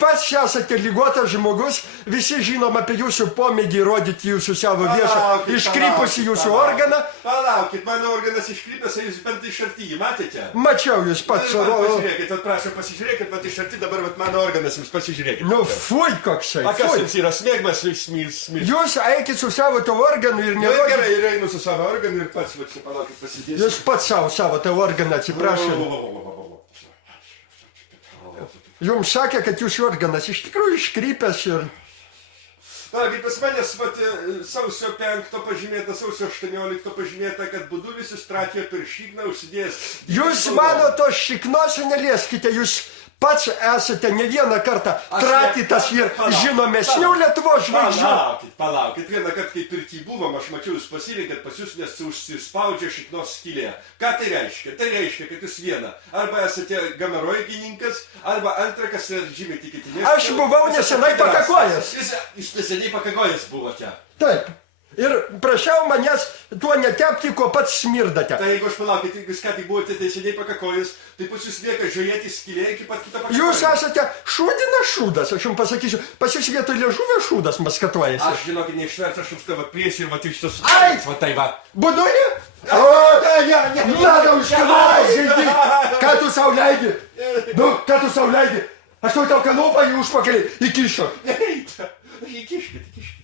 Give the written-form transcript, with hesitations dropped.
Pats esate ligotas žmogus, visi žinom apie jūsų pomėgį rodyti jūsų savo viešą iškrypusi jūsų organą. Palaukit, mano organas iškrypęs, jūs bent iš arti jį matėte? Mačiau jūs pats. Pasižiūrėkit, prašau, pasižiūrėkit, bet iš arti dabar mano organas, jūs pasižiūrėkit. Nu, fui koksai. A kas jums yra smėgmas, smils? Jūs eikit su savo to organu ir nerodykit. Gerai, ir einu su savo organu ir pats, va čia palaukit, pasidėsiu. Jūs pats savo tą organą, atsiprašau. Jums sakė, kad jūsų organas iš tikrųjų iškrypęs ir... Kaip pas manęs, sausio 5 pažymėta, sausio 18 pažymėta, kad Budulis įstratė per šikną užsidėjęs... Jūs mano tos šiknos nelieskite, jūs pats esate ne vieną kartą tratytas ir žinomesnių Lietuvos žvaigždžių. Palaukit, vieną kartą, kai pirty buvom, aš mačiau, jūs pasirinkėt pas jūs, nes užsispaudžia šiknos skylė. Ką tai reiškia? Tai reiškia, kad jūs viena. Arba esate gameroigininkas, arba antra, kas žymiai tikėtinės. Aš buvau nesenai pakakojęs. Jūs neseniai pakakojęs buvote. Taip. Ir prašiau manęs tuo netepti, ko pats smirdate. Tai jeigu aš palaukit, jūs ką tik buvote neseniai pakakojęs, tai pas jūs lieka žiūrėti skylė iki pat kitą pakakojimą. Jūs esate šūdinas šūdas, aš jums pasakysiu. Pas jūs vietoj liežuvio šūdas maskatuojasi. Aš žinokit, neištversiu, aš jums tavo prieš ir va tik šitos... Ai! Va tai va. Budulį? Nada užkanojai, žaidži. Ką tu sau leidi? Nu, ką tu sau leidi? Aš tau kanopą į užpakalį įkišiu. Įkiškit.